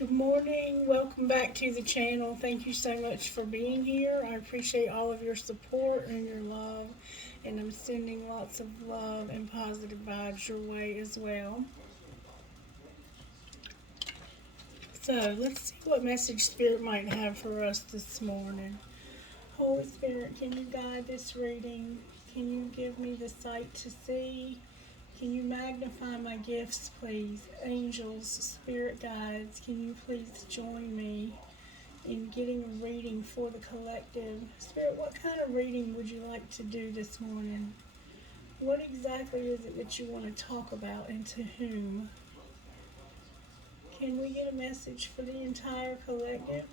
Good morning. Welcome back to the channel. Thank you so much for being here. I appreciate all of your support and your love, and I'm sending lots of love and positive vibes your way as well. So let's see what message Spirit might have for us this morning. Holy Spirit, can you guide this reading? Can you give me the sight to see? Can you magnify my gifts, please? Angels, spirit guides, can you please join me in getting a reading for the collective? Spirit, what kind of reading would you like to do this morning? What exactly is it that you want to talk about, and to whom? Can we get a message for the entire collective?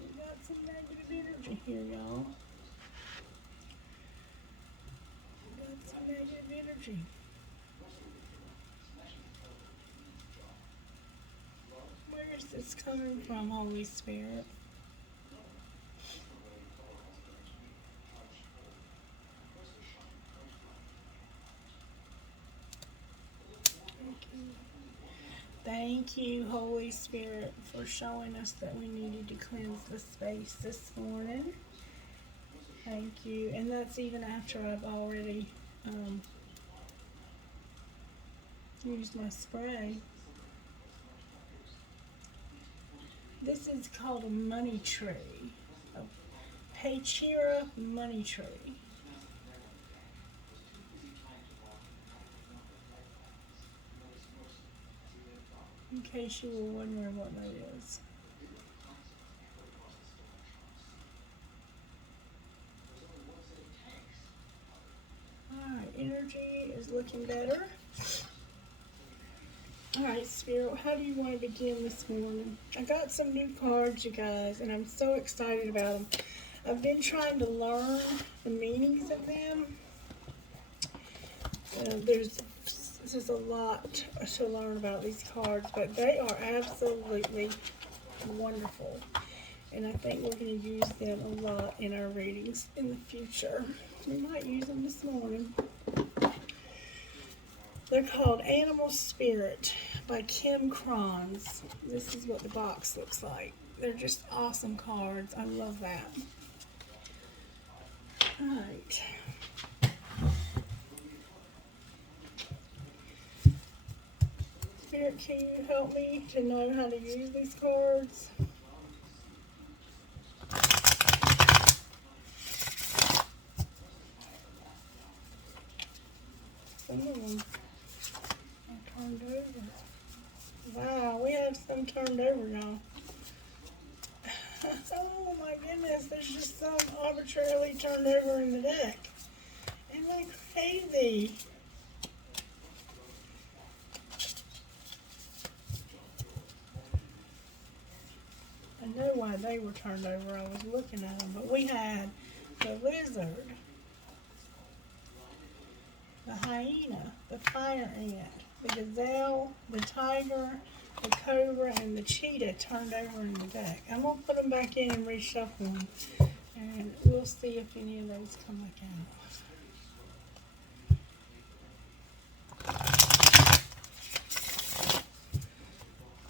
We got some negative energy here, y'all. Negative energy. Where is this coming from, Holy Spirit? Thank you, Holy Spirit, for showing us that we needed to cleanse the space this morning. Thank you. And that's even after I've already used my spray. This is called a money tree, a Pachira money tree. In case you were wondering what that is. Alright, energy is looking better. Alright, Spirit, how do you want to begin this morning? I got some new cards, you guys, and I'm so excited about them. I've been trying to learn the meanings of them. There's a lot to learn about these cards, but they are absolutely wonderful. And I think we're going to use them a lot in our readings in the future. We might use them this morning. They're called Animal Spirit by Kim Kronz. This is what the box looks like. They're just awesome cards. I love that. Alright. Spirit, can you help me to know how to use these cards? Some of them are turned over. Wow, we have some turned over, y'all. Oh my goodness, there's just some arbitrarily turned over in the deck. Isn't that crazy? I know why they were turned over. I was looking at them, but we had the lizard, the hyena, the fire ant, the gazelle, the tiger, the cobra, and the cheetah turned over in the deck. I'm going to put them back in and reshuffle them, and we'll see if any of those come back out.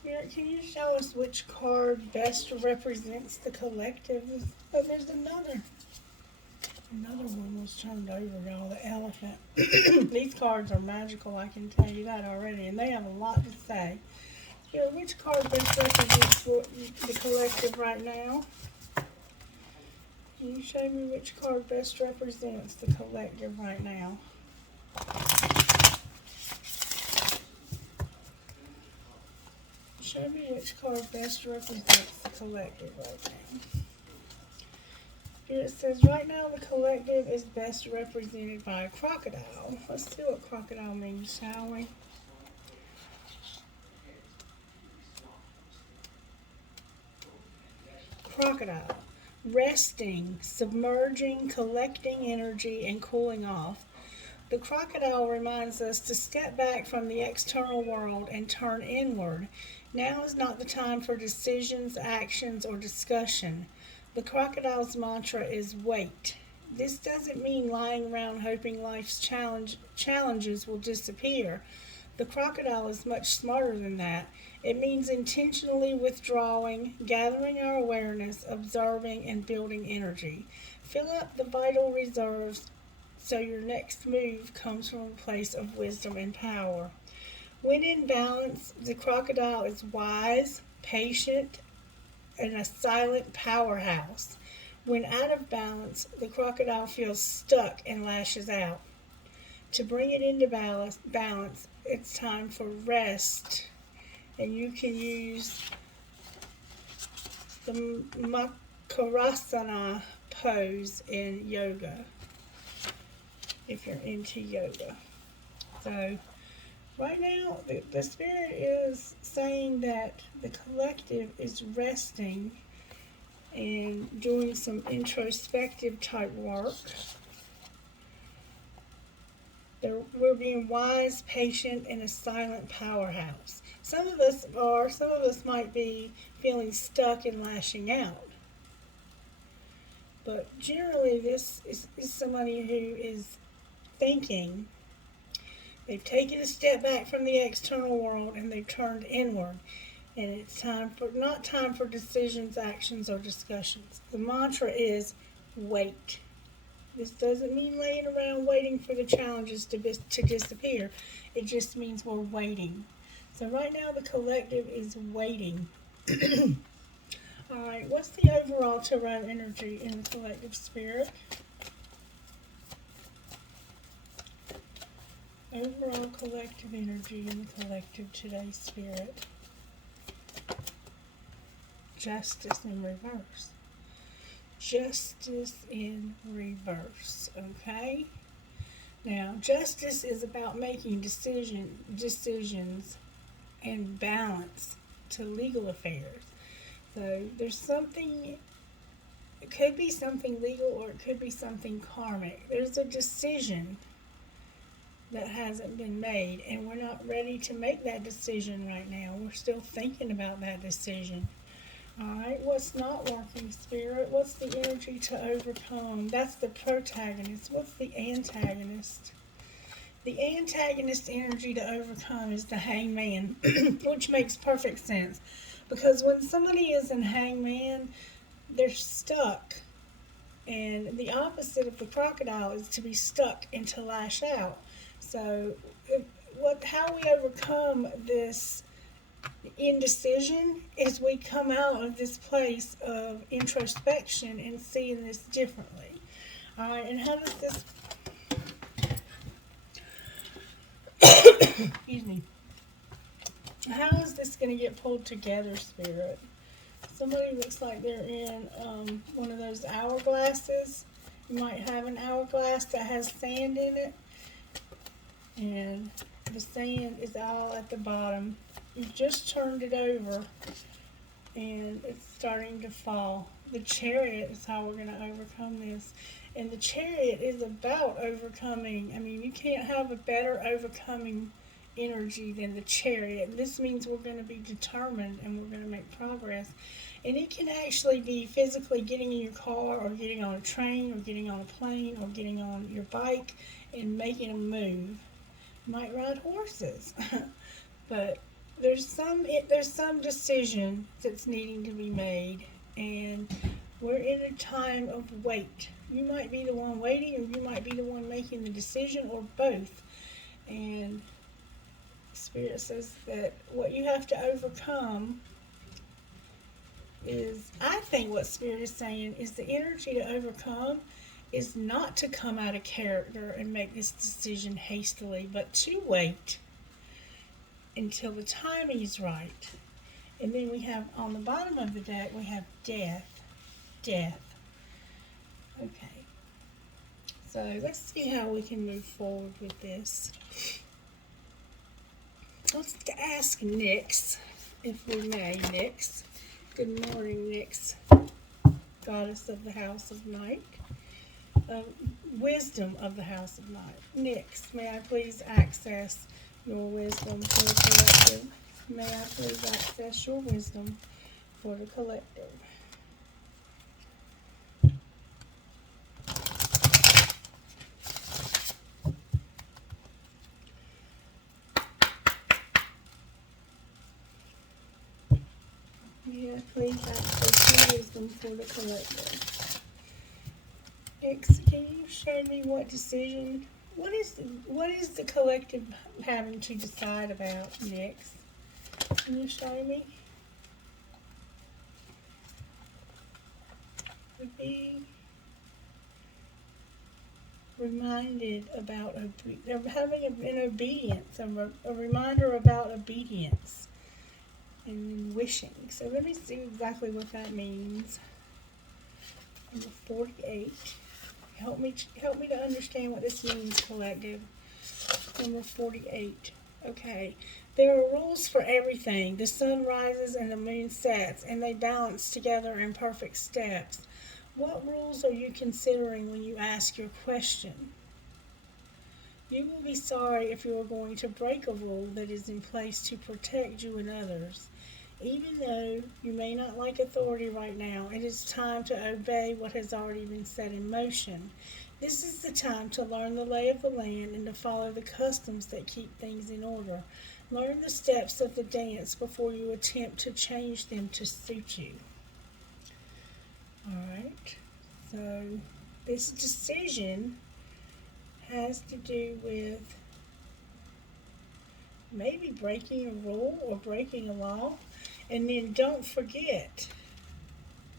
Spirit, can you show us which card best represents the collective? Oh, there's another one was turned over, y'all, the elephant. These cards are magical, I can tell you that already, and they have a lot to say. Spirit, which card best represents the collective right now? Can you show me which card best represents the collective right now? Show me which card best represents the collective right now. It says right now the collective is best represented by a crocodile. Let's see what crocodile means, shall we? Crocodile. Resting, submerging, collecting energy, and cooling off. The crocodile reminds us to step back from the external world and turn inward. Now is not the time for decisions, actions, or discussion. The crocodile's mantra is wait. This doesn't mean lying around hoping life's challenges will disappear. The crocodile is much smarter than that. It means intentionally withdrawing, gathering our awareness, observing, and building energy. Fill up the vital reserves so your next move comes from a place of wisdom and power. When in balance, the crocodile is wise, patient, and a silent powerhouse. When out of balance, the crocodile feels stuck and lashes out. To bring it into balance, it's time for rest. And you can use the Makarasana pose in yoga if you're into yoga. So right now, the Spirit is saying that the collective is resting and doing some introspective type work. We're being wise, patient, and a silent powerhouse. Some of us might be feeling stuck and lashing out. But generally, this is somebody who is thinking. They've taken a step back from the external world and they've turned inward. And it's not time for decisions, actions, or discussions. The mantra is wait. This doesn't mean laying around waiting for the challenges to disappear. It just means we're waiting. So right now the collective is waiting. All right, what's the overall tarot energy in the collective spirit? Overall collective energy in the collective today spirit. Justice in reverse. Justice in reverse, okay? Now, justice is about making decisions and balance to legal affairs. So there's something, it could be something legal or it could be something karmic. There's a decision that hasn't been made and we're not ready to make that decision right now. We're still thinking about that decision. Alright, what's not working, Spirit? What's the energy to overcome? That's the protagonist. What's the antagonist? The antagonist energy to overcome is the hangman, which makes perfect sense. Because when somebody is in hangman, they're stuck. And the opposite of the crocodile is to be stuck and to lash out. So, how we overcome this indecision is we come out of this place of introspection and seeing this differently. Alright, and how does this excuse me, how is this going to get pulled together, Spirit? Somebody looks like they're in one of those hourglasses. You might have an hourglass that has sand in it, and the sand is all at the bottom. You just turned it over and it's starting to fall. The Chariot is how we're going to overcome this. And the Chariot is about overcoming. I mean, you can't have a better overcoming energy than the Chariot. This means we're going to be determined and we're going to make progress. And it can actually be physically getting in your car or getting on a train or getting on a plane or getting on your bike and making a move. You might ride horses. But there's some decision that's needing to be made, and we're in a time of wait. You might be the one waiting, or you might be the one making the decision, or both. And Spirit says that what you have to overcome is, I think what Spirit is saying is the energy to overcome is not to come out of character and make this decision hastily, but to wait until the timing is right. And then we have, on the bottom of the deck, we have death. Death. Okay. So let's see how we can move forward with this. Let's ask Nyx, if we may, Nyx. Good morning, Nyx, goddess of the house of night. Wisdom of the house of night. Nyx, may I please access your wisdom for the collective? May I please access your wisdom for the collective? Yeah, please ask for wisdom for the collective. Next, can you show me what decision, what is the collective having to decide about next? Can you show me? Would be reminded about having an obedience, a reminder about obedience and wishing. So let me see exactly what that means. Number 48. Help me to understand what this means, collective. Number 48. Okay. There are rules for everything. The sun rises and the moon sets, and they balance together in perfect steps. What rules are you considering when you ask your question? You will be sorry if you are going to break a rule that is in place to protect you and others. Even though you may not like authority right now, it is time to obey what has already been set in motion. This is the time to learn the lay of the land and to follow the customs that keep things in order. Learn the steps of the dance before you attempt to change them to suit you. Alright, so this decision has to do with maybe breaking a rule or breaking a law. And then don't forget,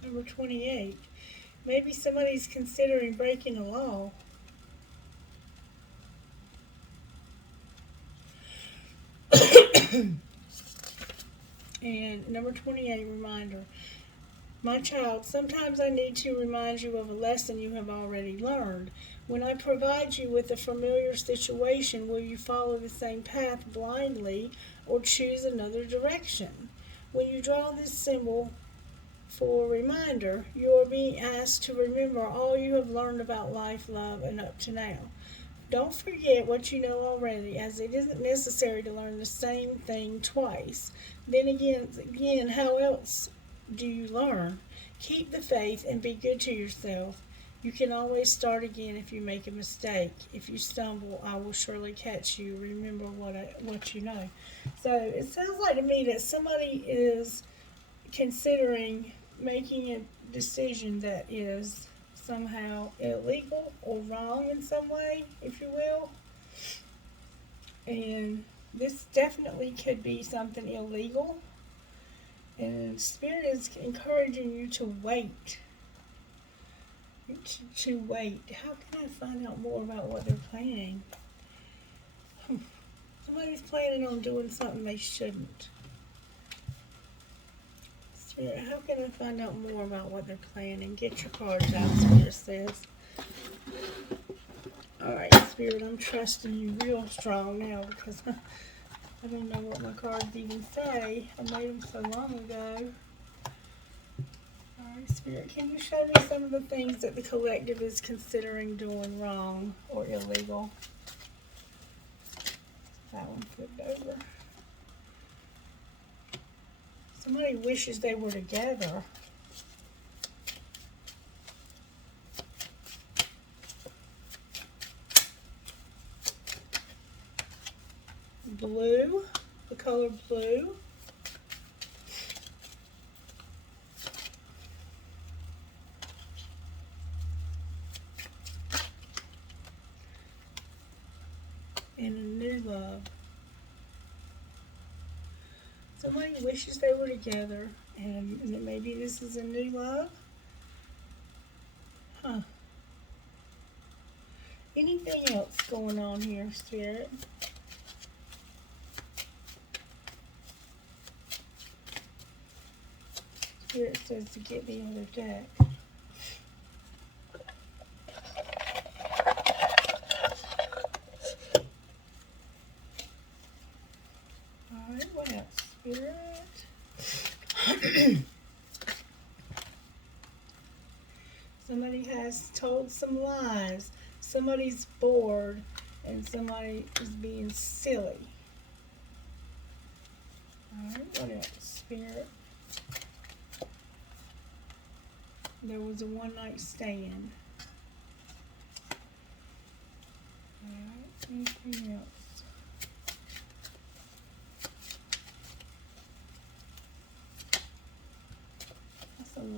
number 28, maybe somebody's considering breaking a law. And number 28, reminder. My child, sometimes I need to remind you of a lesson you have already learned. When I provide you with a familiar situation, will you follow the same path blindly or choose another direction? When you draw this symbol for a reminder, you are being asked to remember all you have learned about life, love, and up to now. Don't forget what you know already, as it isn't necessary to learn the same thing twice. Then again, how else do you learn? Keep the faith and be good to yourself. You can always start again if you make a mistake. If you stumble, I will surely catch you. Remember what you know. So it sounds like to me that somebody is considering making a decision that is somehow illegal or wrong in some way, if you will. And this definitely could be something illegal. And Spirit is encouraging you to wait. To wait. How can I find out more about what they're planning? Somebody's planning on doing something they shouldn't. Spirit, how can I find out more about what they're planning? Get your cards out, Spirit says. Alright, Spirit, I'm trusting you real strong now because I don't know what my cards even say. I made them so long ago. Alright, Spirit, can you show me some of the things that the collective is considering doing wrong or illegal? That one flipped over. Somebody wishes they were together. Blue, the color blue. And a new love. Somebody wishes they were together, and maybe this is a new love. Huh. Anything else going on here, Spirit? Spirit says to get the other deck. Alright, what else, Spirit? Somebody has told some lies. Somebody's bored, and somebody is being silly. Alright, what else, Spirit? There was a one-night stand. Alright, anything else?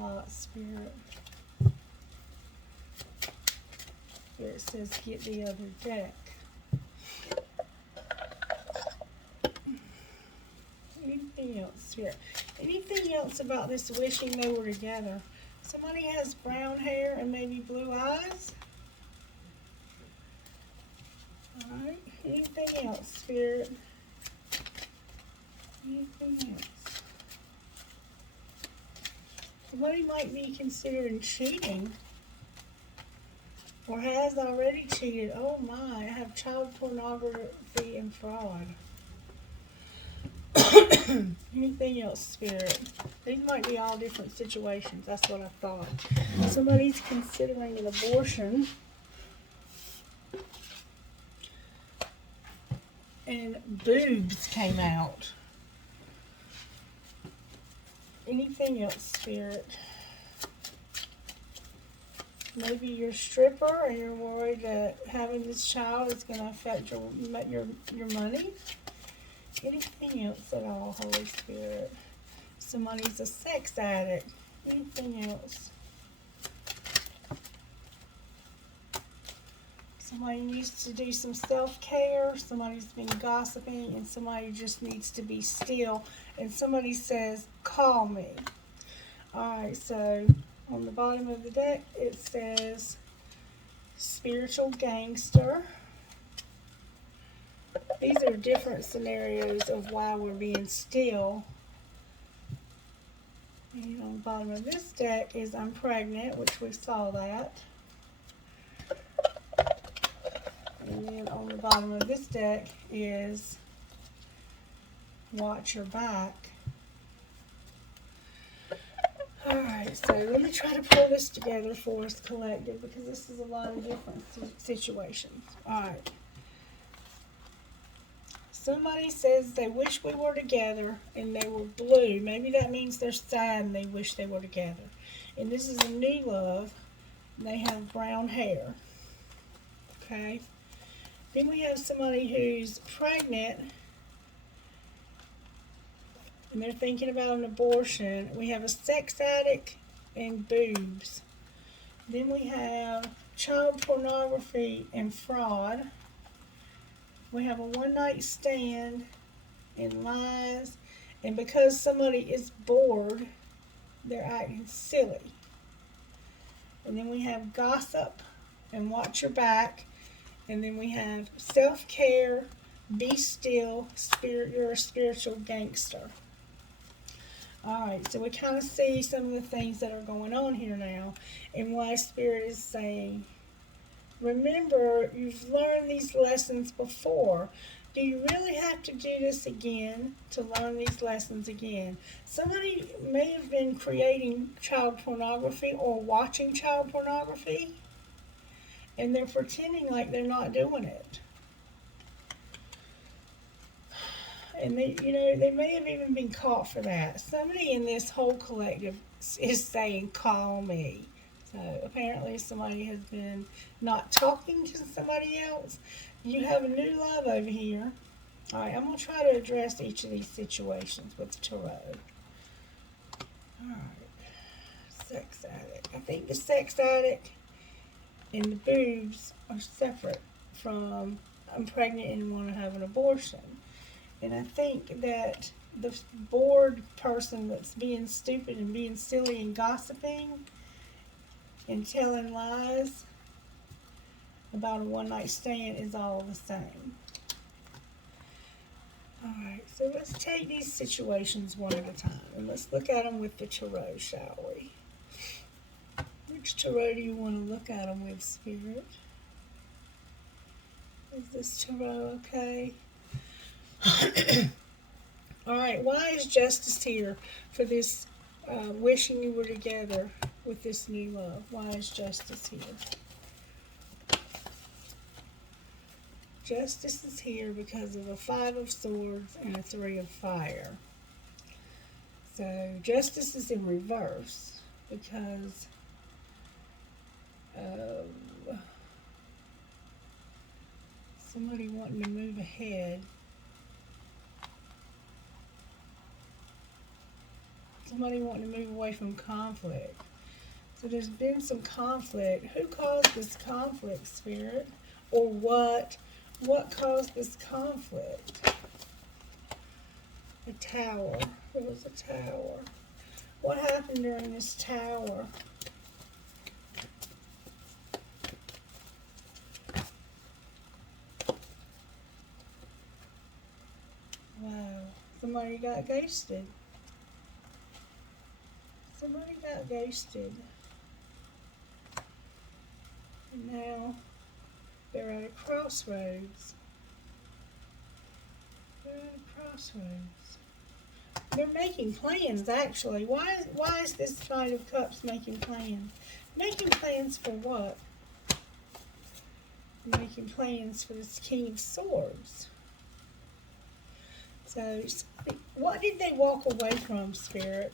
lot, Spirit. Spirit says get the other deck. Anything else, Spirit? Anything else about this wishing they were together? Somebody has brown hair and maybe blue eyes. Alright, anything else, Spirit? Anything else? Somebody might be considering cheating or has already cheated. Oh my, I have child pornography and fraud. Anything else, Spirit? These might be all different situations. That's what I thought. Somebody's considering an abortion. And boobs came out. Anything else, Spirit? Maybe you're a stripper and you're worried that having this child is going to affect your money. Anything else at all, Holy Spirit? Somebody's a sex addict. Anything else? Somebody needs to do some self-care. Somebody's been gossiping and somebody just needs to be still. And somebody says, call me. Alright, so on the bottom of the deck it says spiritual gangster. These are different scenarios of why we're being still. And on the bottom of this deck is I'm pregnant, which we saw that. And then on the bottom of this deck is watch your back. Alright, so let me try to pull this together for us collective because this is a lot of different situations. Alright. Somebody says they wish we were together and they were blue. Maybe that means they're sad and they wish they were together. And this is a new love. They have brown hair. Okay. Then we have somebody who's pregnant and they're thinking about an abortion. We have a sex addict and boobs. Then we have child pornography and fraud. We have a one-night stand and lies. And because somebody is bored, they're acting silly. And then we have gossip and watch your back. And then we have self-care, be still, you're a spiritual gangster. Alright, so we kind of see some of the things that are going on here now. And why Spirit is saying, remember, you've learned these lessons before. Do you really have to do this again to learn these lessons again? Somebody may have been creating child pornography or watching child pornography, and they're pretending like they're not doing it. And they may have even been caught for that. Somebody in this whole collective is saying, call me. So apparently somebody has been not talking to somebody else. You have a new love over here. Alright, I'm going to try to address each of these situations with the tarot. Alright. Sex addict. I think the sex addict and the boobs are separate from I'm pregnant and want to have an abortion. And I think that the bored person that's being stupid and being silly and gossiping and telling lies about a one-night stand is all the same. Alright, so let's take these situations one at a time. And let's look at them with the tarot, shall we? Which tarot do you want to look at them with, Spirit? Is this tarot okay? Alright, why is justice here for this wishing you were together with this new love? Why is justice here? Justice is here because of a 5 of Swords and a 3 of Fire. So justice is in reverse because of somebody wanting to move ahead. Somebody wanting to move away from conflict. So there's been some conflict. Who caused this conflict, Spirit? Or what? What caused this conflict? A tower. There was a tower. What happened during this tower? Wow. Somebody got ghosted. Somebody got ghosted. And now they're at a crossroads. They're at a crossroads. They're making plans, actually. Why is this Knight of Cups making plans? Making plans for what? Making plans for this King of Swords. So, what did they walk away from, Spirit?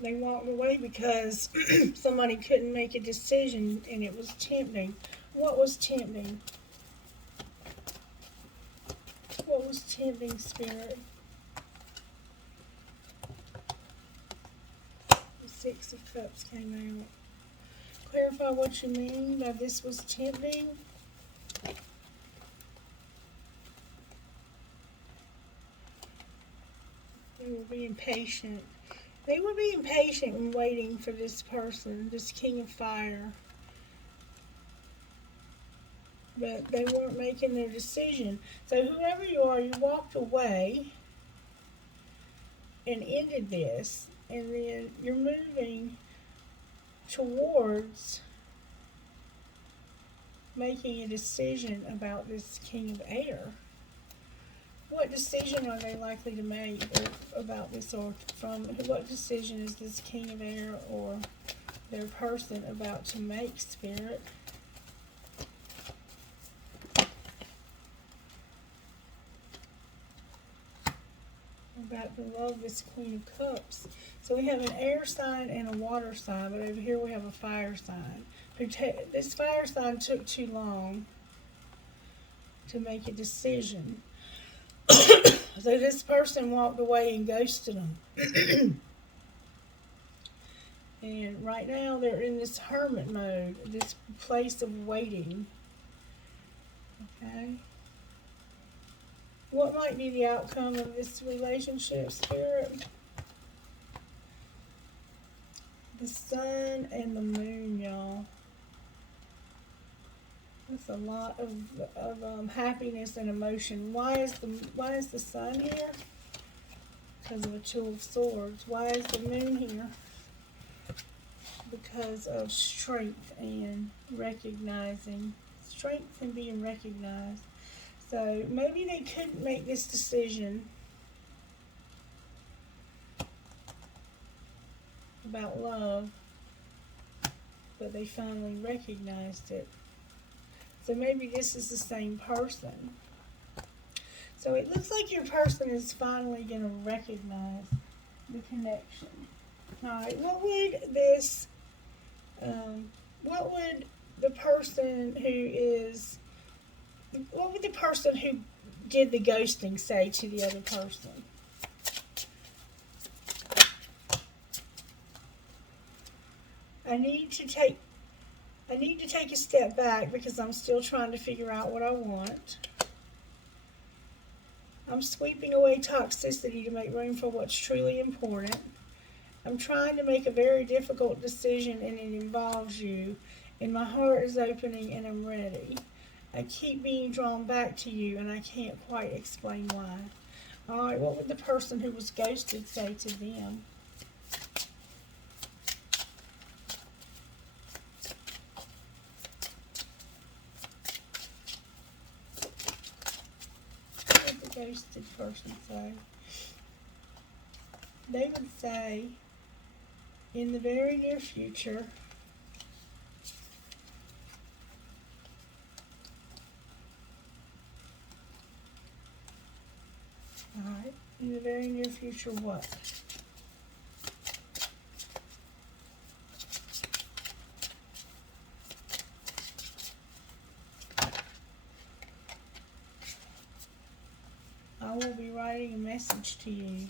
They walked away because somebody couldn't make a decision and it was tempting. What was tempting? What was tempting, Spirit? The Six of Cups came out. Clarify what you mean by this was tempting. They were being patient. They were being patient and waiting for this person, this King of Fire. But they weren't making their decision. So whoever you are, you walked away and ended this. And then you're moving towards making a decision about this King of Air. What decision are they likely to make about this, or from what decision is this King of Air or their person about to make, Spirit? About to love this Queen of Cups. So we have an air sign and a water sign, but over here we have a fire sign. This fire sign took too long to make a decision. So this person walked away and ghosted them. And right now they're in this hermit mode, this place of waiting. Okay? What might be the outcome of this relationship, Spirit? The sun and the moon, y'all. That's a lot of happiness and emotion. Why is the sun here? Because of a Two of Swords. Why is the moon here? Because of strength and recognizing. Strength and being recognized. So maybe they couldn't make this decision about love, but they finally recognized it. So maybe this is the same person. So it looks like your person is finally going to recognize the connection. Alright, what would the person who did the ghosting say to the other person? I need to take a step back because I'm still trying to figure out what I want. I'm sweeping away toxicity to make room for what's truly important. I'm trying to make a very difficult decision and it involves you. And my heart is opening and I'm ready. I keep being drawn back to you and I can't quite explain why. Alright, what would the person who was ghosted say to them? What would the ghosted person say? They would say, in the very near future, alright, in the very near future what? I will be writing a message to you.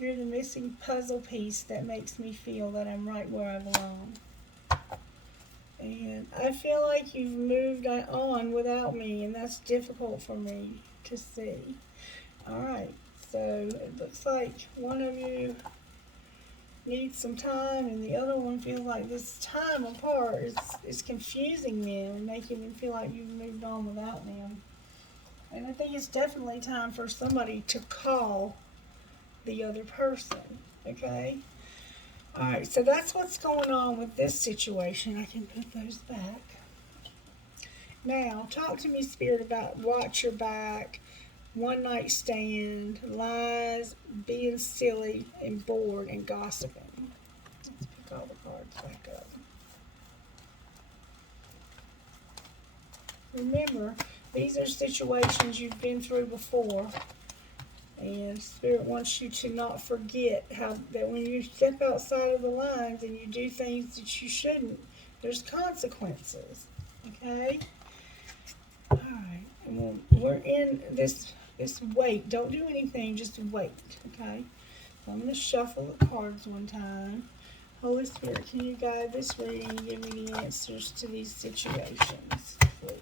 You're the missing puzzle piece that makes me feel that I'm right where I belong. And I feel like you've moved on without me, and that's difficult for me to see. Alright, so it looks like one of you needs some time, and the other one feels like this time apart is confusing them and making them feel like you've moved on without them. And I think it's definitely time for somebody to call the other person, okay? Alright, so that's what's going on with this situation. I can put those back. Now, talk to me, Spirit, about watch your back, one night stand, lies, being silly and bored and gossiping. Let's pick all the cards back up. Remember, these are situations you've been through before. And Spirit wants you to not forget how that when you step outside of the lines and you do things that you shouldn't, there's consequences. Okay? Alright. And we're in this wait. Don't do anything, just wait. Okay? So I'm going to shuffle the cards one time. Holy Spirit, can you guide this reading and give me the answers to these situations, please?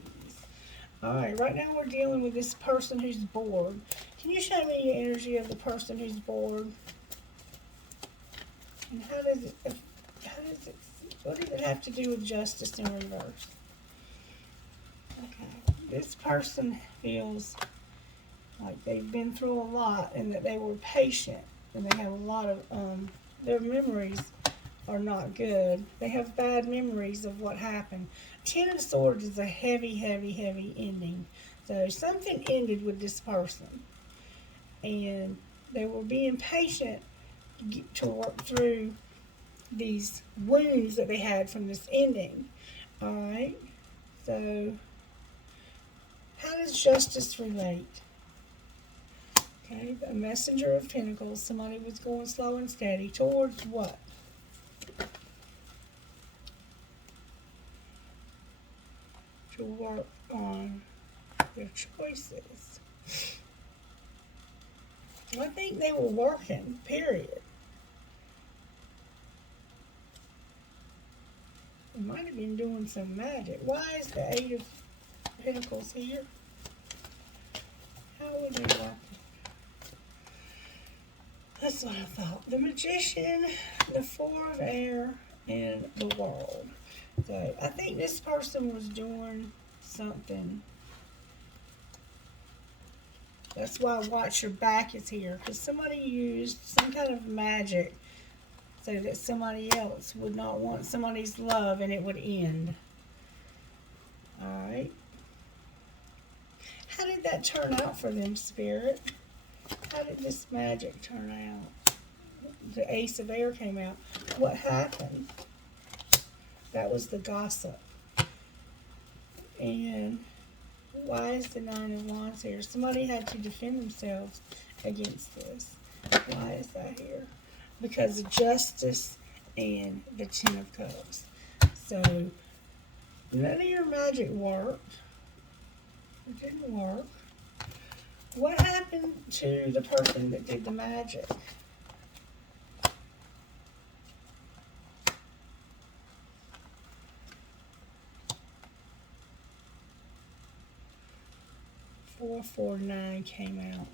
Alright, right now we're dealing with this person who's bored. Can you show me the energy of the person who's bored? And what does it have to do with justice in reverse? Okay, this person feels like they've been through a lot and that they were patient and they have a lot of, their memories are not good. They have bad memories of what happened. Ten of Swords is a heavy, heavy, heavy ending. So something ended with this person. And they were being patient to work through these wounds that they had from this ending. Alright? So, how does justice relate? Okay, a messenger of pentacles. Somebody was going slow and steady. Towards what? To work on their choices. I think they were working, period. They might have been doing some magic. Why is the Eight of Pentacles here? How were they working? That's what I thought. The Magician, the Four of Air, and the World. So I think this person was doing something. That's why watch your back is here. Because somebody used some kind of magic so that somebody else would not want somebody's love and it would end. Alright. How did that turn out for them, Spirit? How did this magic turn out? The Ace of Air came out. What happened? That was the gossip. And why is the Nine of Wands here? Somebody had to defend themselves against this. Why is that here? Because of justice and the Ten of Cups. So, none of your magic worked. It didn't work. What happened to the person that did the magic? Four, 4, 9 came out.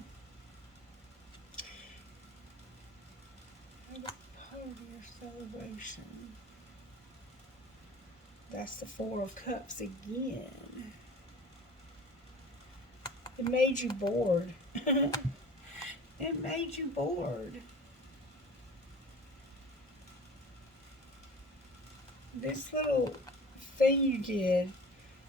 Part of your celebration. That's the Four of Cups again. It made you bored. It made you bored. This little thing you did,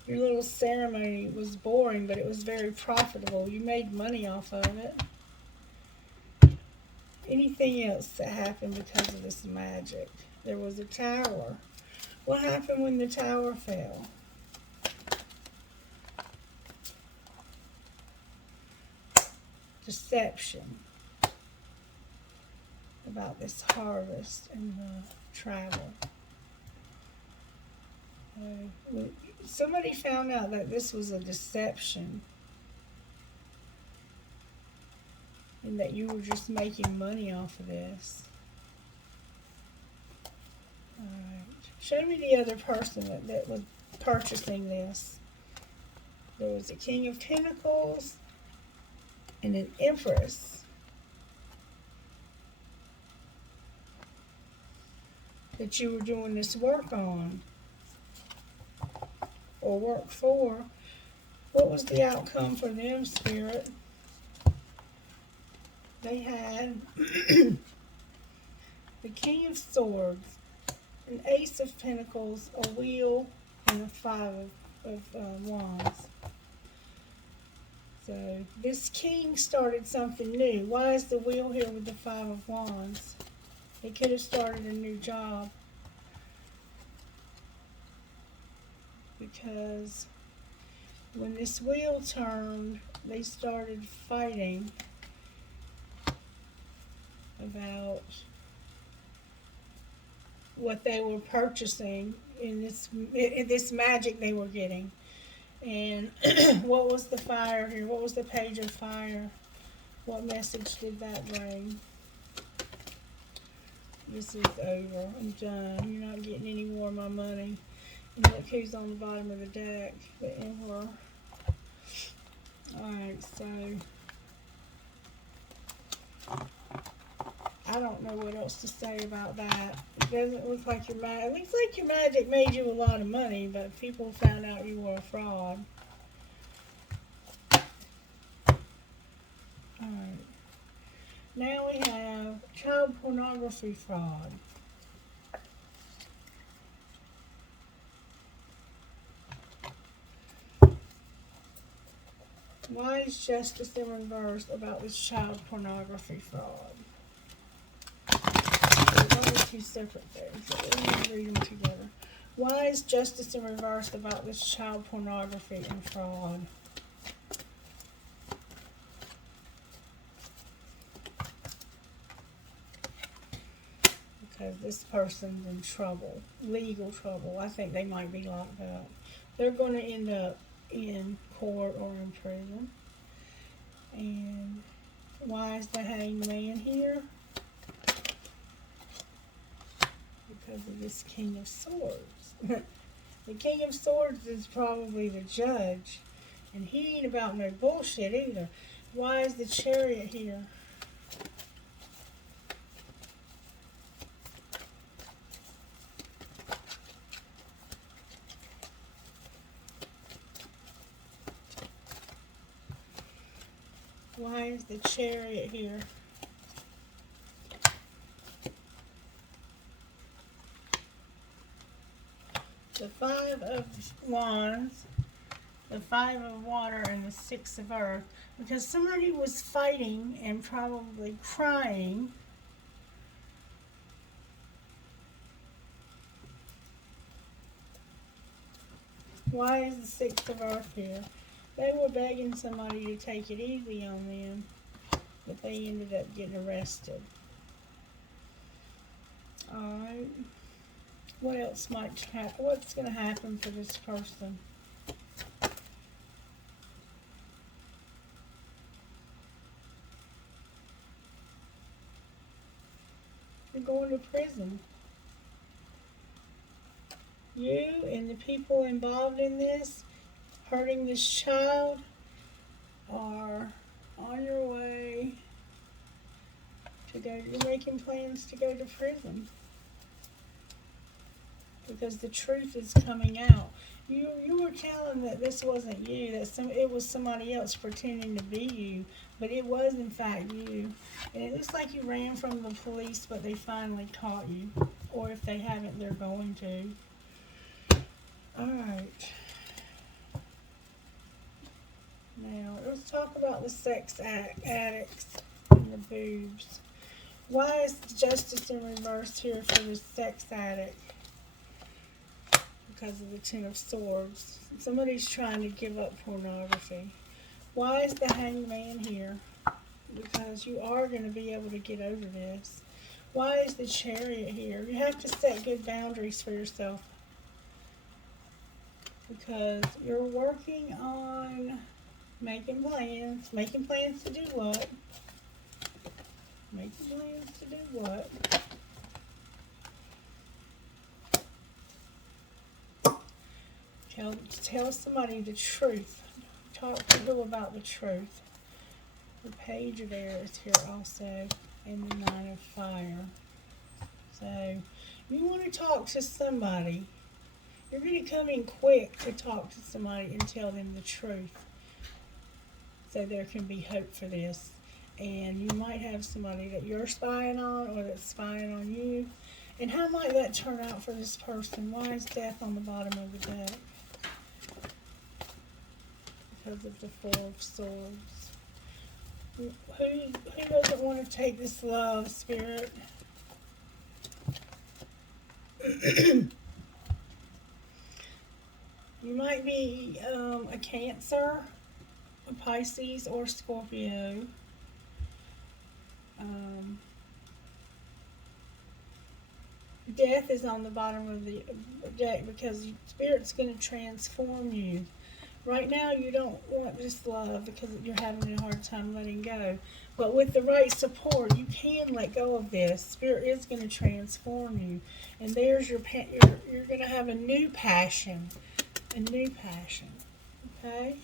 your little ceremony, was boring, but it was very profitable. You made money off of it. Anything else that happened because of this magic? There was a tower. What happened when the tower fell? Deception about this harvest and the travel. Somebody found out that this was a deception. and that you were just making money off of this. Alright. Show me the other person that was purchasing this. There was a King of Pentacles and an Empress. That you were doing this work on. Or work for. What was the outcome for them, Spirit? They had the King of Swords, an Ace of Pentacles, a Wheel, and a Five of Wands. So this king started something new. Why is the Wheel here with the Five of Wands? He could have started a new job. Because when this wheel turned, they started fighting about what they were purchasing in this magic they were getting. And what was the fire here? What was the Page of Fire? What message did that bring? This is over. I'm done. You're not getting any more of my money. And look who's on the bottom of the deck. The Emperor. Alright, so I don't know what else to say about that. It doesn't look like your magic. It looks like your magic made you a lot of money, but people found out you were a fraud. Alright. Now we have child pornography fraud. Why is justice in reverse about this child pornography fraud? There's only two separate things, so we're going to read them together. Why is justice in reverse about this child pornography and fraud? Because this person's in trouble, legal trouble. I think they might be locked up. They're going to end up in court or in prison. And why is the Hanged Man here? Because of this King of Swords. The King of Swords is probably the judge, and he ain't about no bullshit either. Why is the Chariot here? Why is the Chariot here? The Five of Wands, the Five of Water, and the Six of Earth. Because somebody was fighting and probably crying. Why is the Six of Earth here? They were begging somebody to take it easy on them, but they ended up getting arrested. Alright. What else might happen? What's going to happen for this person? You're going to prison. You and the people involved in this, hurting this child, are on your way to go. You're making plans to go to prison. Because the truth is coming out. You were telling that this wasn't you, that it was somebody else pretending to be you, but it was in fact you. And it looks like you ran from the police, but they finally caught you. Or if they haven't, they're going to. Alright. Now, let's talk about the sex addicts and the boobs. Why is justice in reverse here for the sex addict? Because of the Ten of Swords. Somebody's trying to give up pornography. Why is the Hanged Man here? Because you are going to be able to get over this. Why is the Chariot here? You have to set good boundaries for yourself. Because you're working on making plans. Making plans to do what? Making plans to do what? Tell somebody the truth. Talk to who about the truth. The Page of Air is here also, and the Nine of Fire. So, you want to talk to somebody. You're going to come in quick to talk to somebody and tell them the truth. So there can be hope for this. And you might have somebody that you're spying on or that's spying on you. And how might that turn out for this person? Why is Death on the bottom of the deck? Because of the Four of Swords. Who doesn't want to take this love, Spirit? You might be a Cancer, a Pisces, or Scorpio. Death is on the bottom of the deck because Spirit's going to transform you. Right now, you don't want this love because you're having a hard time letting go. But with the right support, you can let go of this. Spirit is going to transform you. And there's your you're going to have a new passion. A new passion. Okay?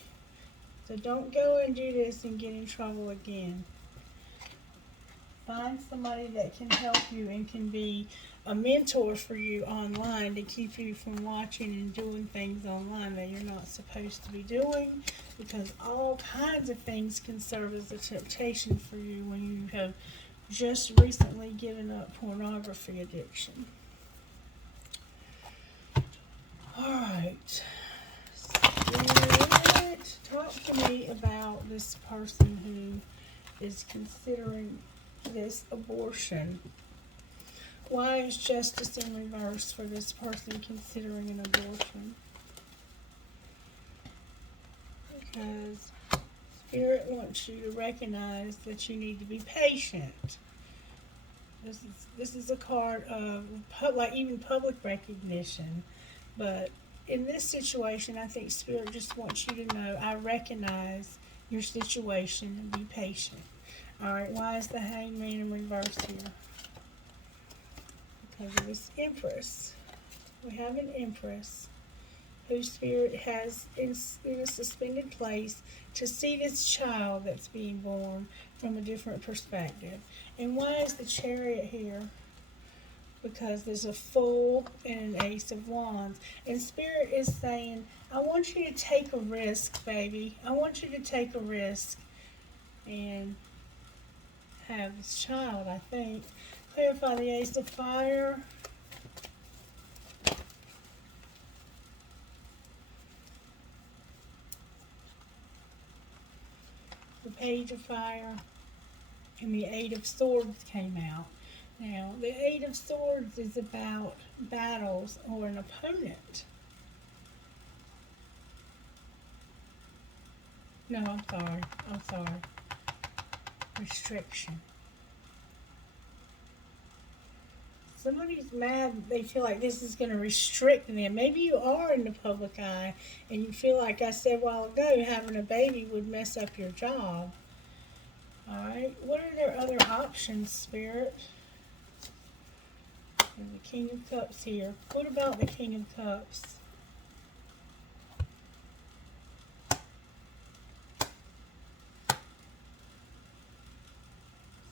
So don't go and do this and get in trouble again. Find somebody that can help you and can be a mentor for you online to keep you from watching and doing things online that you're not supposed to be doing, because all kinds of things can serve as a temptation for you when you have just recently given up pornography addiction. Alright. Spirit, talk to me about this person who is considering this abortion. Why is justice in reverse for this person considering an abortion? Because Spirit wants you to recognize that you need to be patient. This is a card of like even public recognition, but in this situation, I think Spirit just wants you to know, I recognize your situation and be patient. All right, why is the Hangman in reverse here? Because of this Empress. We have an Empress whose Spirit has in a suspended place to see this child that's being born from a different perspective. And why is the Chariot here? Because there's a Fool and an Ace of Wands. And Spirit is saying, I want you to take a risk, baby. I want you to take a risk and have this child, I think. Clarify the Ace of Fire. The Page of Fire. And the Eight of Swords came out. Now, the Eight of Swords is about battles or an opponent. No, I'm sorry. Restriction. Somebody's mad, they feel like this is going to restrict them. Maybe you are in the public eye and you feel like I said a while ago, having a baby would mess up your job. Alright, what are their other options, Spirit? And the King of Cups here. What about the King of Cups?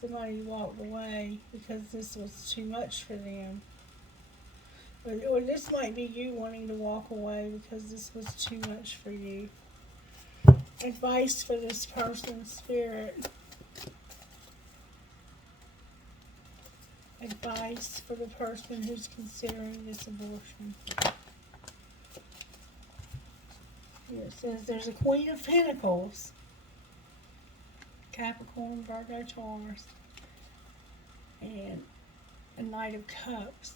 Somebody walked away because this was too much for them. Or this might be you wanting to walk away because this was too much for you. Advice for this person's Spirit. Advice for the person who's considering this abortion. Here it says there's a Queen of Pentacles. Capricorn, Virgo, Taurus, and a Knight of Cups.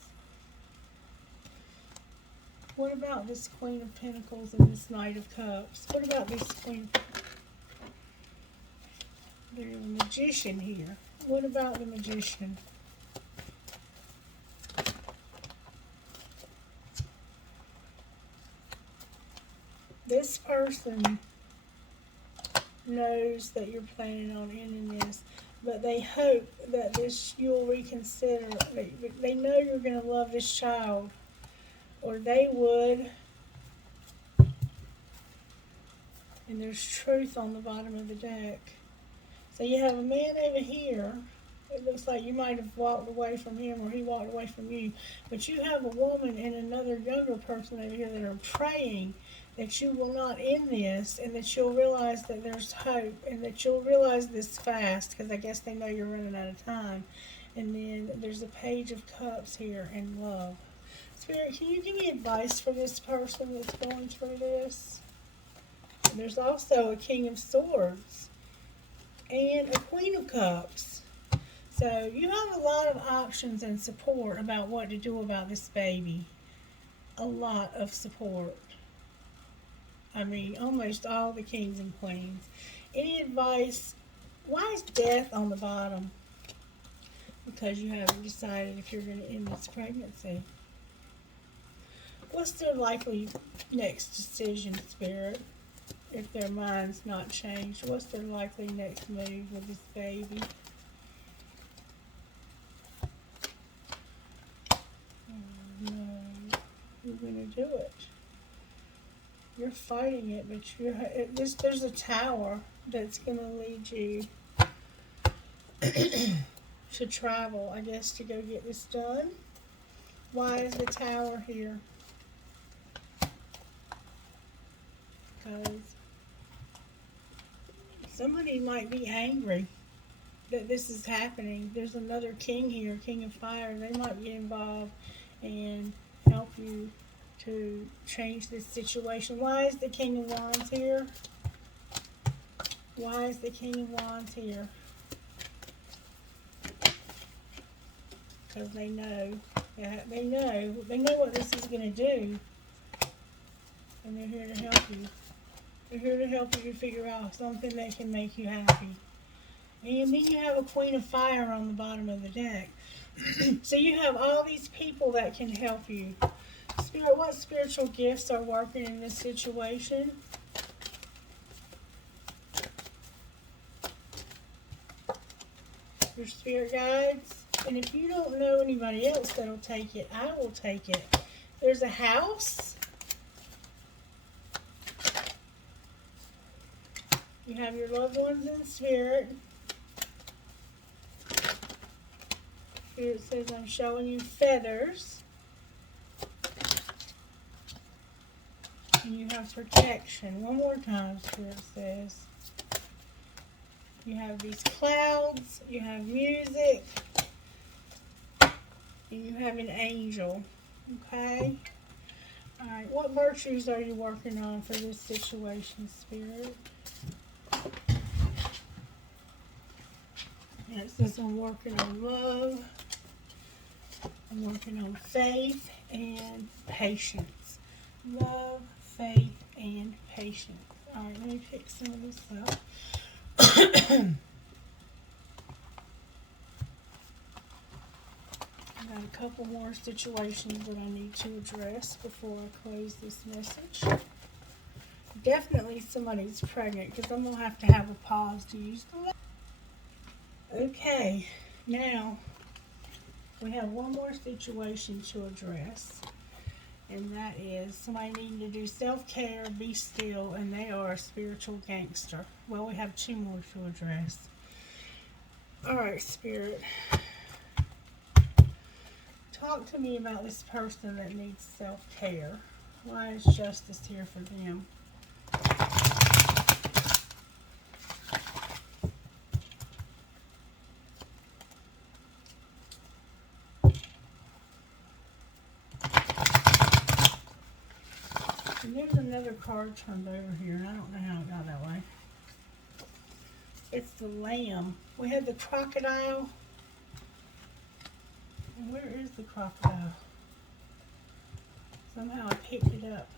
What about this Queen of Pentacles and this Knight of Cups? What about this Queen? There's a Magician here. What about the Magician? This person knows that you're planning on ending this, but they hope that you'll reconsider. They know you're going to love this child, or they would. And there's truth on the bottom of the deck. So you have a man over here. It looks like you might have walked away from him or he walked away from you. But you have a woman and another younger person over here that are praying that you will not end this, and that you'll realize that there's hope, and that you'll realize this fast, because I guess they know you're running out of time. And then there's a Page of Cups here in love. Spirit, can you give me advice for this person that's going through this? And there's also a King of Swords and a Queen of Cups. So you have a lot of options and support about what to do about this baby. A lot of support. I mean, almost all the kings and queens. Any advice? Why is death on the bottom? Because you haven't decided if you're going to end this pregnancy. What's their likely next decision, Spirit? If their mind's not changed, what's their likely next move with this baby? Oh, no. You're going to do it. You're fighting it, but there's a tower that's going to lead you to travel, I guess, to go get this done. Why is the tower here? Because somebody might be angry that this is happening. There's another king here, King of Fire. They might get involved and help you to change this situation. Why is the King of Wands here? Why is the King of Wands here? Because they know. They know what this is going to do. And they're here to help you. They're here to help you to figure out something that can make you happy. And then you have a Queen of Fire on the bottom of the deck. So you have all these people that can help you. Spirit, what spiritual gifts are working in this situation? Your spirit guides. And if you don't know anybody else that'll take it, I will take it. There's a house. You have your loved ones in spirit. Spirit says, I'm showing you feathers. And you have protection. One more time, Spirit says. You have these clouds. You have music. And you have an angel. Okay? Alright, what virtues are you working on for this situation, Spirit? And it says I'm working on love. I'm working on faith and patience. Love, faith, and patience. Alright, let me pick some of this up. I got a couple more situations that I need to address before I close this message. Definitely somebody's pregnant, because I'm going to have a pause to use the light. Okay, now we have one more situation to address. And that is somebody needing to do self-care, be still, and they are a spiritual gangster. Well, we have two more to address. Alright, Spirit. Talk to me about this person that needs self-care. Why is justice here for them? And there's another card turned over here, and I don't know how it got that way. It's the lamb. We had the crocodile. And where is the crocodile? Somehow I picked it up.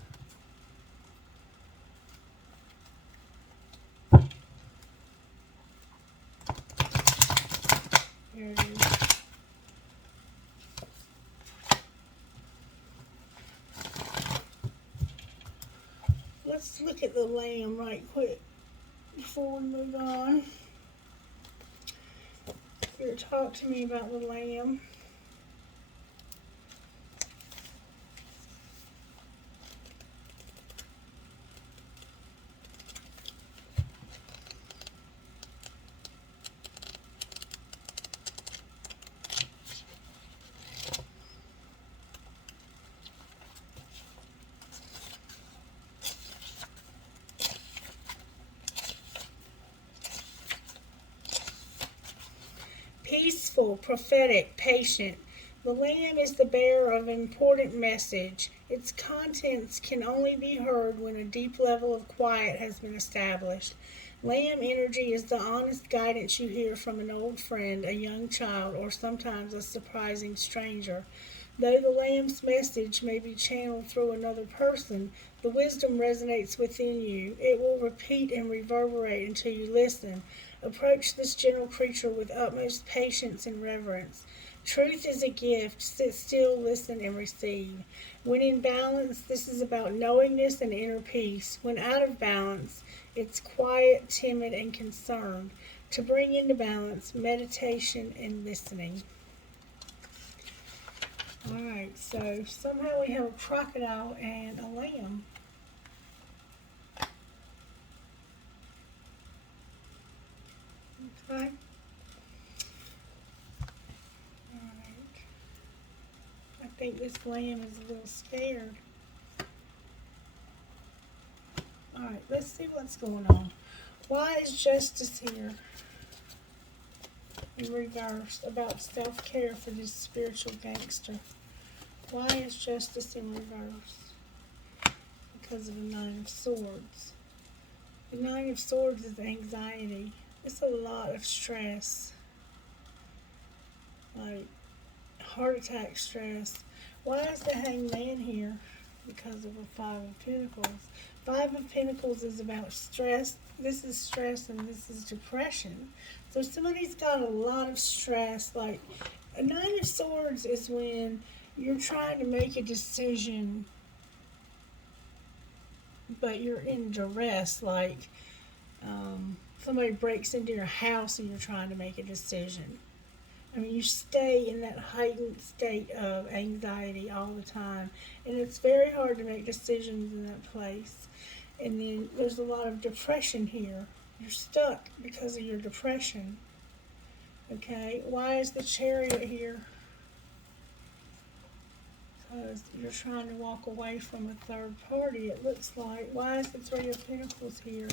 Here it is. Let's look at the lamb right quick before we move on. Spirit, talk to me about the Lamb. Peaceful, prophetic, patient. The Lamb is the bearer of an important message. Its contents can only be heard when a deep level of quiet has been established. Lamb energy is the honest guidance you hear from an old friend, a young child, or sometimes a surprising stranger. Though the Lamb's message may be channeled through another person, the wisdom resonates within you. It will repeat and reverberate until you listen. Approach this gentle creature with utmost patience and reverence. Truth is a gift. Sit still, listen, and receive. When in balance, this is about knowingness and inner peace. When out of balance, it's quiet, timid, and concerned. To bring into balance, meditation and listening. Alright, so somehow we have a crocodile and a lamb. Okay. Alright. I think this lamb is a little scared. Alright, let's see what's going on. Why is justice here? In reverse, about self-care for this spiritual gangster. Why is justice in reverse? Because of the Nine of Swords. The Nine of Swords is anxiety. It's a lot of stress. Like heart attack stress. Why is the Hanged Man here? Because of a Five of Pentacles. Five of Pentacles is about stress. This is stress and this is depression. So somebody's got a lot of stress. Like a Nine of Swords is when you're trying to make a decision, but you're in duress. Like somebody breaks into your house and you're trying to make a decision. I mean, you stay in that heightened state of anxiety all the time. And it's very hard to make decisions in that place. And then there's a lot of depression here. You're stuck because of your depression. Okay, why is the Chariot here? Because you're trying to walk away from a third party, it looks like. Why is the Three of Pentacles here?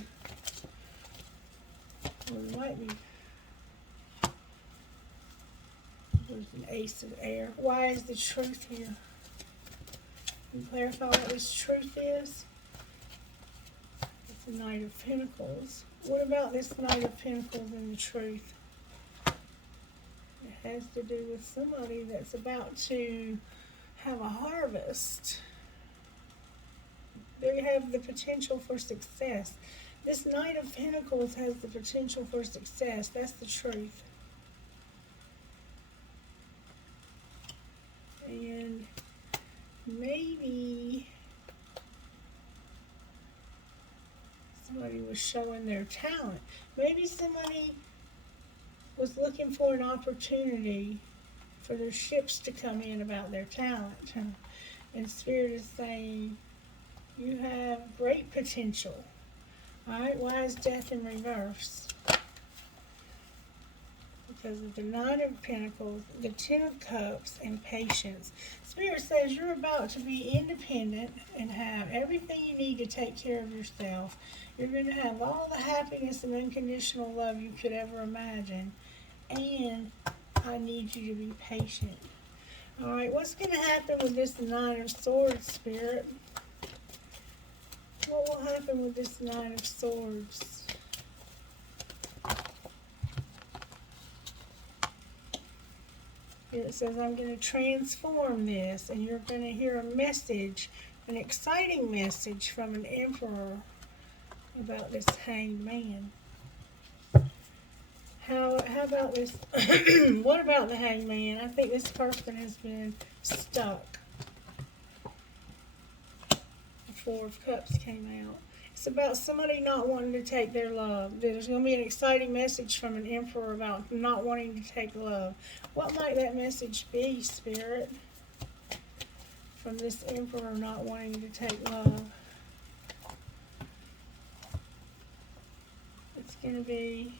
Well, it might be. There's an Ace of Air. Why is the Truth here? Can you clarify what this truth is? It's the Knight of Pentacles. What about this Knight of Pentacles and the Truth? It has to do with somebody that's about to have a harvest. They have the potential for success. This Knight of Pentacles has the potential for success. That's the truth. And maybe somebody was showing their talent. Maybe somebody was looking for an opportunity for their ships to come in about their talent. And Spirit is saying, you have great potential. Alright, why is Death in reverse? Because of the Nine of Pentacles, the Ten of Cups, and patience. Spirit says you're about to be independent and have everything you need to take care of yourself. You're going to have all the happiness and unconditional love you could ever imagine. And I need you to be patient. Alright, what's going to happen with this Nine of Swords, Spirit? What will happen with this Nine of Swords? It says, I'm going to transform this, and you're going to hear a message, an exciting message from an emperor about this Hanged Man. How about this? What about the Hanged Man? I think this person has been stuck. The Four of Cups came out. It It's about somebody not wanting to take their love. There's going to be an exciting message from an emperor about not wanting to take love. What might that message be, Spirit? From this emperor not wanting to take love. It's going to be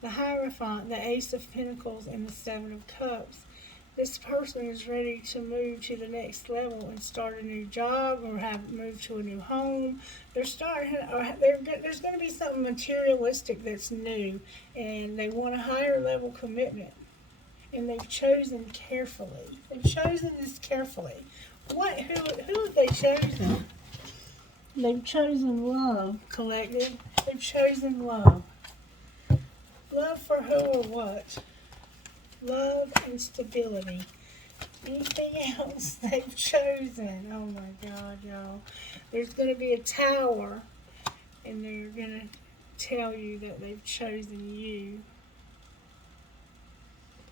the Hierophant, the Ace of Pentacles, and the Seven of Cups. This person is ready to move to the next level and start a new job or have moved to a new home. There's going to be something materialistic that's new, and they want a higher level commitment. And they've chosen carefully. They've chosen this carefully. Who have they chosen? They've chosen love, collective. They've chosen love. Love for who or what? Love and stability. Anything else they've chosen? Oh my God, y'all. There's going to be a tower, and they're going to tell you that they've chosen you.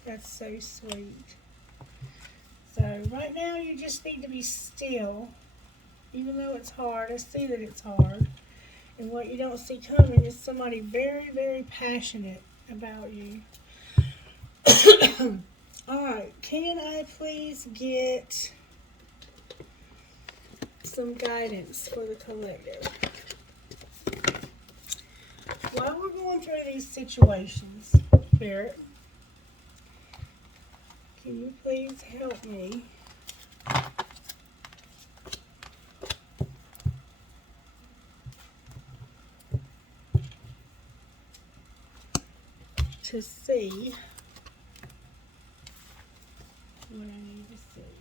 That's so sweet. So right now you just need to be still. Even though it's hard, I see that it's hard. And what you don't see coming is somebody very, very passionate about you. Alright, can I please get some guidance for the collective? While we're going through these situations, Spirit, can you please help me to see what I need to see?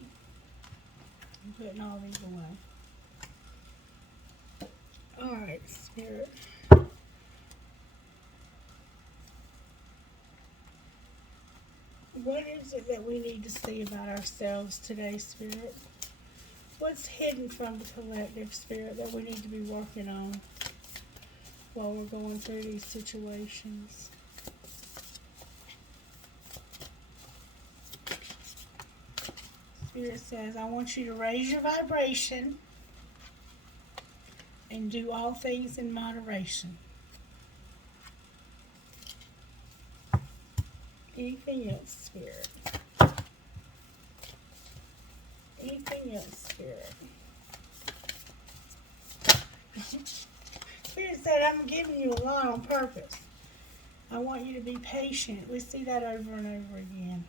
I'm putting all these away. Alright, Spirit. What is it that we need to see about ourselves today, Spirit? What's hidden from the collective, Spirit, that we need to be working on while we're going through these situations? Spirit says, I want you to raise your vibration and do all things in moderation. Anything else, Spirit? Anything else, Spirit? Spirit said, I'm giving you a lot on purpose. I want you to be patient. We see that over and over again.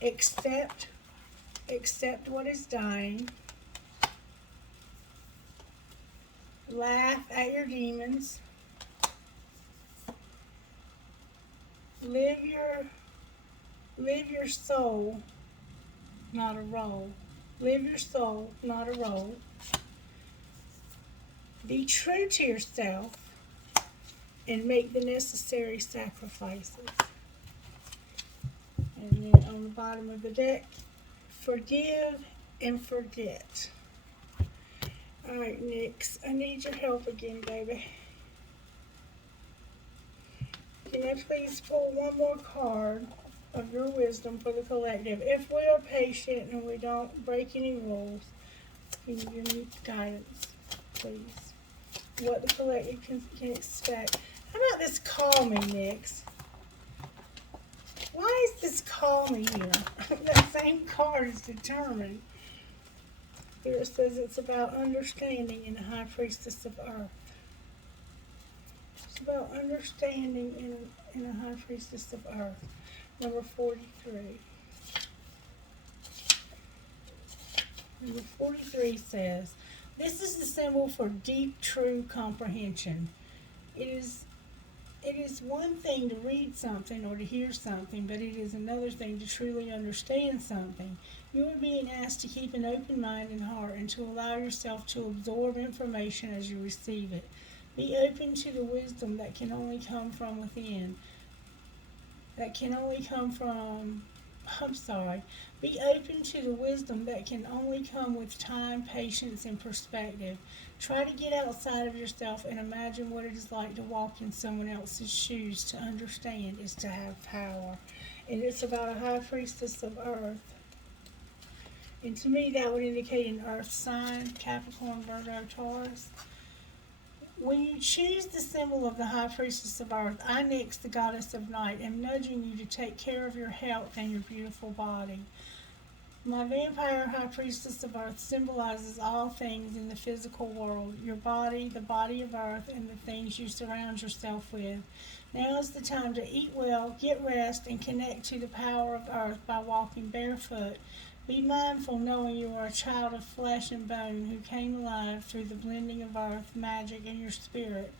Accept what is dying. Laugh at your demons. Live your soul, not a role. Live your soul, not a role. Be true to yourself and make the necessary sacrifices. And then on the bottom of the deck, forgive and forget. Alright, Nyx, I need your help again, baby. Can I please pull one more card of your wisdom for the collective? If we are patient and we don't break any rules, can you give me guidance, please? What the collective can expect. How about this call me, Nyx? Why is this call me here? That same card is determined. Here it says it's about understanding in the High Priestess of Earth. It's about understanding in the High Priestess of Earth. Number 43. Number 43 says, this is the symbol for deep, true comprehension. It is one thing to read something or to hear something, but it is another thing to truly understand something. You are being asked to keep an open mind and heart and to allow yourself to absorb information as you receive it. Be open to the wisdom that can only come from within. Be open to the wisdom that can only come with time, patience, and perspective. Try to get outside of yourself and imagine what it is like to walk in someone else's shoes. To understand is to have power. And it's about a High Priestess of Earth. And to me, that would indicate an Earth sign, Capricorn, Virgo, Taurus. When you choose the symbol of the High Priestess of Earth, I, Nyx, the Goddess of Night, am nudging you to take care of your health and your beautiful body. My vampire High Priestess of Earth symbolizes all things in the physical world, your body, the body of Earth, and the things you surround yourself with. Now is the time to eat well, get rest, and connect to the power of Earth by walking barefoot. Be mindful knowing you are a child of flesh and bone who came alive through the blending of Earth, magic, and your spirit.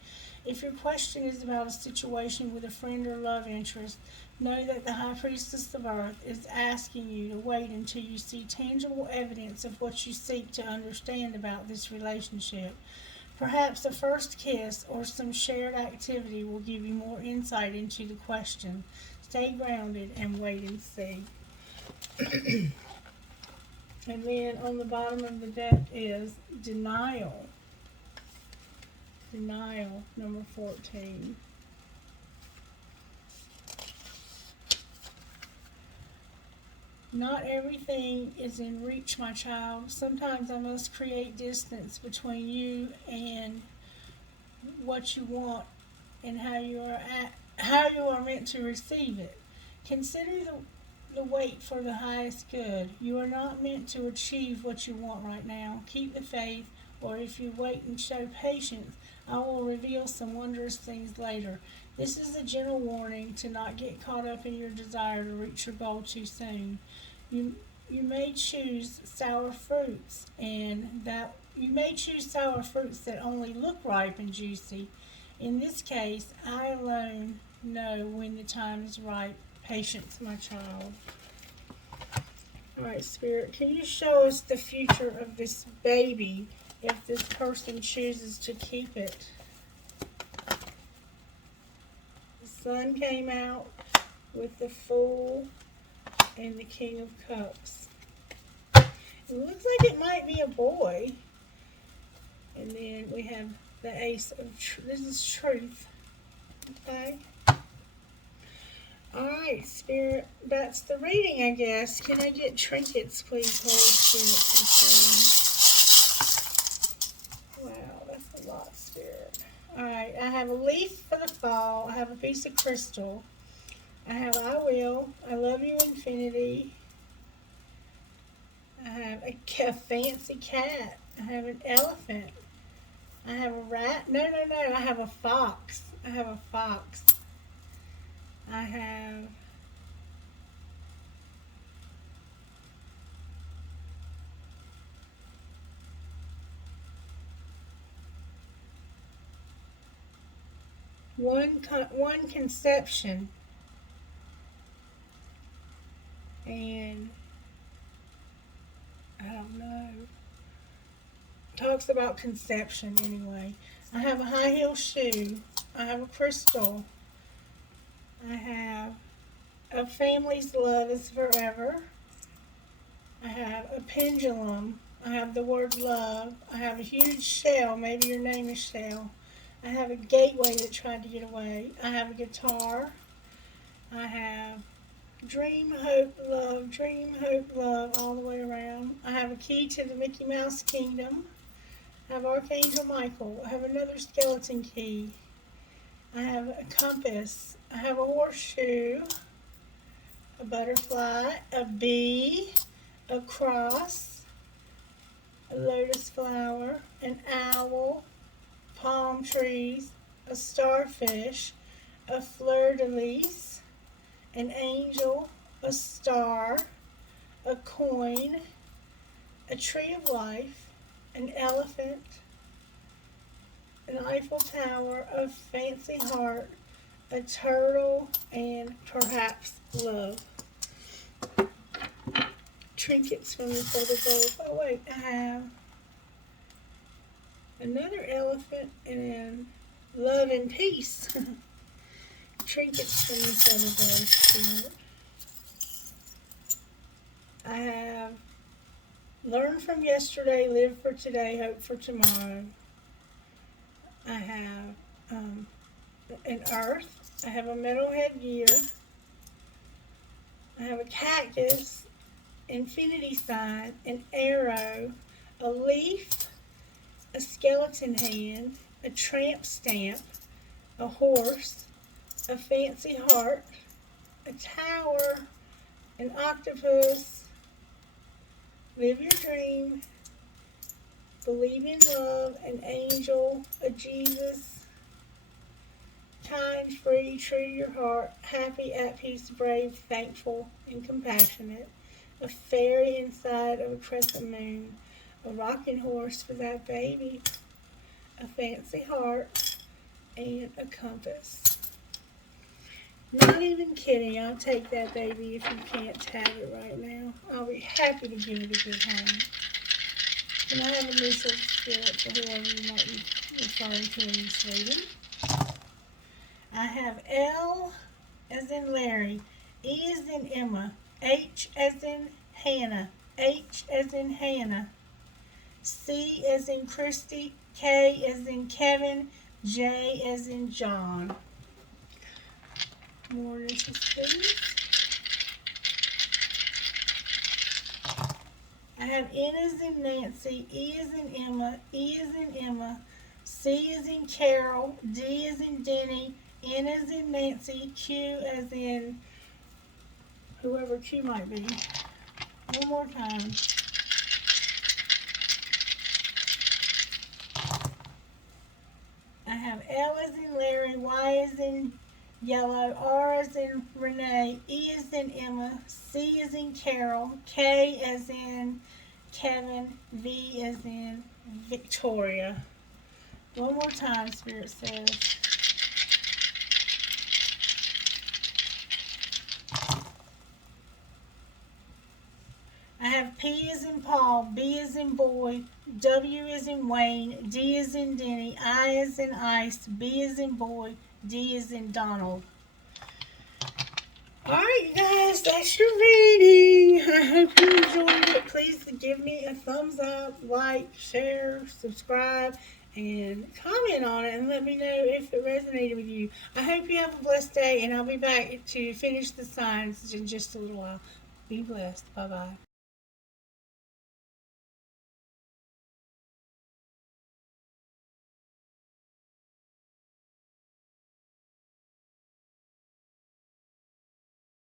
If your question is about a situation with a friend or love interest, know that the High Priestess of Earth is asking you to wait until you see tangible evidence of what you seek to understand about this relationship. Perhaps a first kiss or some shared activity will give you more insight into the question. Stay grounded and wait and see. And then on the bottom of the deck is denial. Denial, number 14. Not everything is in reach, my child. Sometimes I must create distance between you and what you want and how you are meant to receive it. Consider the wait for the highest good. You are not meant to achieve what you want right now. Keep the faith, or if you wait and show patience, I will reveal some wondrous things later. This is a gentle warning to not get caught up in your desire to reach your goal too soon. You may choose sour fruits, and that you may choose sour fruits that only look ripe and juicy. In this case, I alone know when the time is right. Patience, my child. All right, Spirit, can you show us the future of this baby if this person chooses to keep it? The sun came out with the Fool and the King of Cups. It looks like it might be a boy. And then we have the Ace of this is Truth. Okay. Alright, Spirit, that's the reading, I guess. Can I get trinkets, please, Holy Spirit? Wow, that's a lot, Spirit. Alright, I have a leaf for the fall. I have a piece of crystal. I have I will. I love you, infinity. I have a fancy cat. I have an elephant. I have a rat. No. I have a fox. I have a fox. I have one conception, and I don't know. Talks about conception anyway. I have a high heel shoe. I have a crystal. I have a family's love is forever. I have a pendulum. I have the word love. I have a huge shell. Maybe your name is Shell. I have a gateway that tried to get away. I have a guitar. I have dream, hope, love all the way around. I have a key to the Mickey Mouse kingdom. I have Archangel Michael. I have another skeleton key. I have a compass. I have a horseshoe, a butterfly, a bee, a cross, a lotus flower, an owl, palm trees, a starfish, a fleur-de-lis, an angel, a star, a coin, a tree of life, an elephant, an Eiffel Tower, a fancy heart, a turtle, and perhaps love. Trinkets from this other bowl. Oh wait, I have another elephant and love and peace. Trinkets from this other bowl. I have learn from yesterday, live for today, hope for tomorrow. I have an earth. I have a metal headgear. I have a cactus, infinity sign, an arrow, a leaf, a skeleton hand, a tramp stamp, a horse, a fancy heart, a tower, an octopus, live your dream, believe in love, an angel, a Jesus, kind, free, true to your heart, happy, at peace, brave, thankful, and compassionate, a fairy inside of a crescent moon, a rocking horse for that baby, a fancy heart, and a compass. Not even kidding, I'll take that baby if you can't have it right now. I'll be happy to give it a good home. Can I have initial spirit for whoever you might be referring to in this reading? I have L as in Larry, E as in Emma, H as in Hannah, H as in Hannah, C as in Christie, K as in Kevin, J as in John. More initials, please. I have N as in Nancy, E as in Emma, E as in Emma, C as in Carol, D as in Denny, N as in Nancy, Q as in whoever Q might be. One more time. I have L as in Larry, Y as in yellow, R as in Renee, E as in Emma, C as in Carol, K as in Kevin, V as in Victoria. One more time, Spirit says. I have P as in Paul, B as in boy, W as in Wayne, D as in Denny, I as in ice, B as in boy, D as in Donald. Alright, guys, that's your reading. I hope you enjoyed it. Please give me a thumbs up, like, share, subscribe, and comment on it and let me know if it resonated with you. I hope you have a blessed day, and I'll be back to finish the signs in just a little while. Be blessed. Bye-bye.